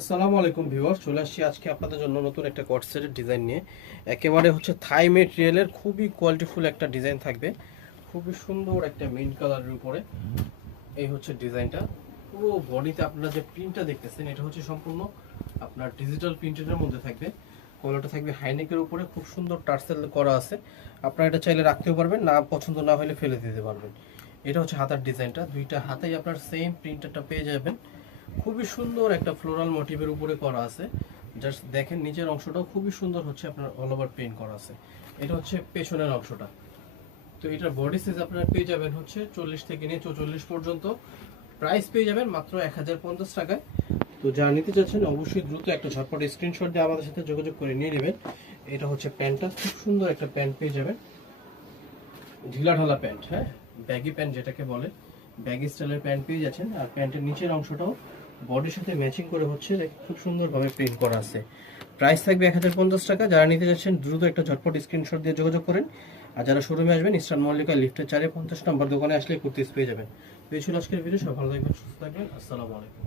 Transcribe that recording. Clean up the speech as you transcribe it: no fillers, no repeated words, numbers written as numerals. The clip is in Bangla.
আসসালামু আলাইকুম ভিউয়ার্স, চলে আসছি আজকে আপনাদের জন্য নতুন একটা কোট সেটের ডিজাইন নিয়ে। একেবারে হচ্ছে থাই মেটেরিয়ালের খুবই কোয়ালিটিফুল একটা ডিজাইন থাকবে। খুবই সুন্দর একটা মিন্ট কালারের উপরে এই হচ্ছে ডিজাইনটা। পুরো বডিতে আপনারা যে প্রিন্টটা দেখতেছেন এটা হচ্ছে সম্পূর্ণ আপনার ডিজিটাল প্রিন্টের মধ্যে থাকবে। কলারটা থাকবে হাইনেকের উপরে, খুব সুন্দর টার্সেল করা আছে। আপনারা এটা চাইলে রাখতেও পারবেন, না পছন্দ না হলে ফেলে দিতে পারবেন। এটা হচ্ছে হাতার ডিজাইনটা, দুইটা হাতেই আপনার সেম প্রিন্টারটা পেয়ে যাবেন। খুবই সুন্দর একটা ফ্লোরাল মোটিভের উপরে করা আছে। জাস্ট দেখেন নিচের অংশটাও খুবই সুন্দর হচ্ছে আপনার অল ওভার প্রিন্ট করা আছে। এটা হচ্ছে পেছনের অংশটা। তো এটার বডি সাইজ আপনারা পেয়ে যাবেন হচ্ছে 40 থেকে নিয়ে 44 পর্যন্ত। প্রাইস পেয়ে যাবেন মাত্র 1050 টাকায়। তো যারা নিতে চাচ্ছেন অবশ্যই দ্রুত একটা ঝটপট স্ক্রিনশট দিয়ে আমাদের সাথে যোগাযোগ করে নিয়ে নেবেন। এটা হচ্ছে প্যান্টটা, খুব সুন্দর একটা প্যান্ট পেয়ে যাবেন, ঢিলা ঢালা প্যান্ট, হ্যাঁ ব্যাগি প্যান্ট যেটাকে বলে, ব্যাগি স্টাইলের প্যান্ট পেয়ে যাচ্ছেন। আর প্যান্টের নিচের অংশটাও বডির সাথে ম্যাচিং করে হচ্ছে, খুব সুন্দরভাবে প্রিন্ট করা আছে। প্রাইস থাকবে 1050 টাকা। যারা নিতে যাচ্ছেন দ্রুত একটা ঝটপট স্ক্রিনশট দিয়ে যোগাযোগ করেন। আর যারা শোরুমে আসবেন ইস্টার্ন মল্লিকা লিফটের 450 নম্বর দোকানে আসলে কুর্তিস পেয়ে যাবেন। তো এই ছিল আজকের ভিডিও। সব ভালো থাকবেন, সুস্থ থাকবেন। আসসালামু আলাইকুম।